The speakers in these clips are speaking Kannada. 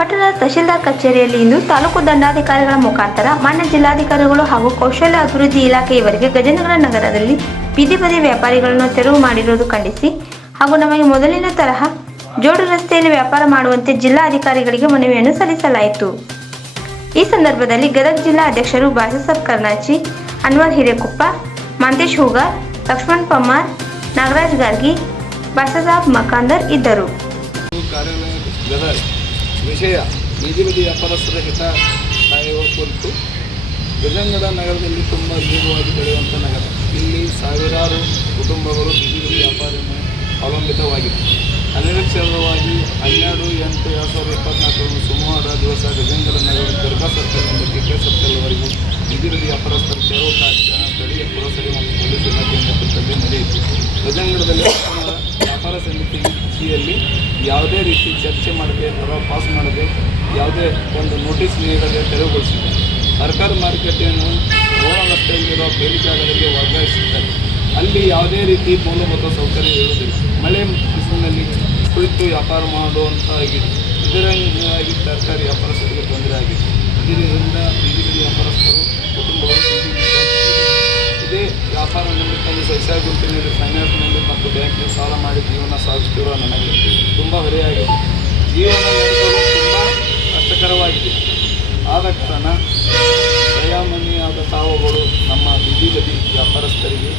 ಪಟ್ಟಣದ ತಹಶೀಲ್ದಾರ್ ಕಚೇರಿಯಲ್ಲಿ ಇಂದು ತಾಲೂಕು ದಂಡಾಧಿಕಾರಿಗಳ ಮುಖಾಂತರ ಮಾನ್ಯ ಜಿಲ್ಲಾಧಿಕಾರಿಗಳು ಹಾಗೂ ಕೌಶಲ್ಯ ಅಭಿವೃದ್ಧಿ ಇಲಾಖೆಯವರಿಗೆ ಗಜನಗರ ನಗರದಲ್ಲಿ ಬೀದಿ ಬದಿ ವ್ಯಾಪಾರಿಗಳನ್ನು ತೆರವು ಮಾಡಿರುವುದು ಖಂಡಿಸಿ ಹಾಗೂ ನಮಗೆ ಮೊದಲಿನ ತರಹ ಜೋಡು ರಸ್ತೆಯಲ್ಲಿ ವ್ಯಾಪಾರ ಮಾಡುವಂತೆ ಜಿಲ್ಲಾ ಅಧಿಕಾರಿಗಳಿಗೆ ಮನವಿಯನ್ನು ಸಲ್ಲಿಸಲಾಯಿತು. ಈ ಸಂದರ್ಭದಲ್ಲಿ ಗದಗ ಜಿಲ್ಲಾ ಅಧ್ಯಕ್ಷರು ಬಾಸಾಬ್ ಕರ್ನಾಚಿ ಅನ್ವರ್ ಹಿರೇಕೊಪ್ಪ, ಮಂತೇಶ್ ಹೂಗಾರ್ ಲಕ್ಷ್ಮಣ್ ಪಮ್ಮಾರ್, ನಾಗರಾಜ್ ಗಾರ್ಗಿ ಬಾಸಸಾಬ್ ಮಕಾಂದರ್ ಇದ್ದರು. ವಿಷಯ ಬೀದಿ ಬದಿ ವ್ಯಾಪಾರಸ್ಥರ ಹಿತ ಕಾಯುವ ಕುರಿತು ಗಜಂಗದ ನಗರದಲ್ಲಿ ತುಂಬ ವೇಗವಾಗಿ ಬೆಳೆಯುವಂಥ ನಗರ. ಇಲ್ಲಿ ಸಾವಿರಾರು ಕುಟುಂಬಗಳು ಬೀದಿ ಬದಿ ವ್ಯಾಪಾರವನ್ನು ಅವಲಂಬಿತವಾಗಿದೆ ಅನಿರೀಕ್ಷಿತವಾಗಿ ಹನ್ನೆರಡು ಎಂಟು ಎರಡು ಸಾವಿರದ ಇಪ್ಪತ್ನಾಲ್ಕರಂದು ಸೋಮವಾರ ದಿವಸ ಗಜಂಗದ ನಗರ ದುರ್ಗಾ ಸರ್ಕಲ್ನಿಂದ ಕೆ ಕೆ ಸರ್ಕಲ್ವರೆಗೂ ಬೀದಿ ಬದಿ ವ್ಯಾಪಾರಸ್ಥರ ತೆರವು ಕಾರ್ಯಕ್ರಮ ಸ್ಥಳೀಯ ಪುರಸಭೆ ಮತ್ತು ಪೊಲೀಸ್ ಇಲಾಖೆಯಿಂದ ನೇತೃತ್ವದಲ್ಲಿ ನಡೆಯಿತು. ಗಜೇಂದ್ರದಲ್ಲಿ ವ್ಯಾಪಾರ ಸಮಿತಿಯಲ್ಲಿ ಯಾವುದೇ ರೀತಿ ಚರ್ಚೆ ಮಾಡದೆ ಅಥವಾ ಪಾಸ್ ಮಾಡದೆ ಯಾವುದೇ ಒಂದು ನೋಟಿಸ್ ನೀಡದೆ ತೆರವುಗೊಳಿಸಿದೆ. ಸರ್ಕಾರಿ ಮಾರುಕಟ್ಟೆಯನ್ನು ರೋಣ ರಸ್ತೆಯಲ್ಲಿರುವ ಬೇರೆ ಜಾಗದಲ್ಲಿ ವರ್ಗಾಯಿಸಿದ್ದಾರೆ ಅಲ್ಲಿ ಯಾವುದೇ ರೀತಿ ಮೂಲಭೂತ ಸೌಕರ್ಯ ಇರುವುದಿಲ್ಲ. ಮಳೆ ಬಿಸಿಲಿನಲ್ಲಿ ಕುಳಿತು ವ್ಯಾಪಾರ ಮಾಡುವಂತಾಗಿದೆ ಇದರಿಂದಾಗಿ ತರಕಾರಿ ವ್ಯಾಪಾರಸ್ಥರಿಗೆ ತೊಂದರೆ ಆಗಿದೆ. ಇದರಿಂದ ಬೀದಿ ಬೀದಿ ವ್ಯಾಪಾರಸ್ಥರು ಕುಟುಂಬಗಳು. ಇದೇ ವ್ಯಾಪಾರ ನಿಮಿತ್ತ ಫೈನಾನ್ಸ್ನಲ್ಲಿ ಮತ್ತು ಬ್ಯಾಂಕಿನ ಸಾಲ ಮಾಡಿ ಜೀವನ ಸಾಗಿಸುತ್ತಿರುವ ನನಗೆ ತುಂಬ ಹೊರೆಯಾಗಿದೆ. ಜೀವನ ತುಂಬ ಕಷ್ಟಕರವಾಗಿದೆ. ಆದ ಕಾರಣ ದಯಾಮನಿಯಾದ ತಾವುಗಳು ನಮ್ಮ ಬೀದಿ ಬದಿ ವ್ಯಾಪಾರಸ್ಥರಿಗೆ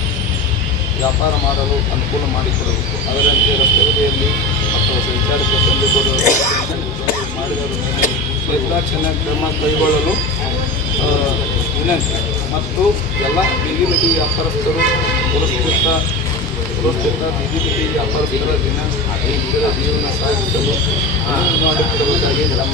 ವ್ಯಾಪಾರ ಮಾಡಲು ಅನುಕೂಲ ಮಾಡಿಕೊಡಬೇಕು. ಅದರಂತೆ ರಸ್ತೆ ಬದಿಯಲ್ಲಿ ಮತ್ತು ಸಂಚಾರಕ್ಕೆ ತಂದುಕೊಡುವ ಮಾಡಿದರು ಮೇಲೆ ನಿರ್ದಾಕ್ಷಿಣ್ಯ ಕ್ರಮ ಕೈಗೊಳ್ಳಲು ವಿನಂತಿ. ಮತ್ತು ಎಲ್ಲ ಬೀದಿ ಬದಿ ವ್ಯಾಪಾರಸ್ಥರು ಪುರಸ್ಕೃತ ಪುರಸ್ಕೃತ ಬೀದಿ ಬೀದಿ ವ್ಯಾಪಾರಸ್ಥರ ದಿನ ನಿತ್ಯದ ಜೀವನ ಸಾಗಿಸಲು ತಮ್ಮ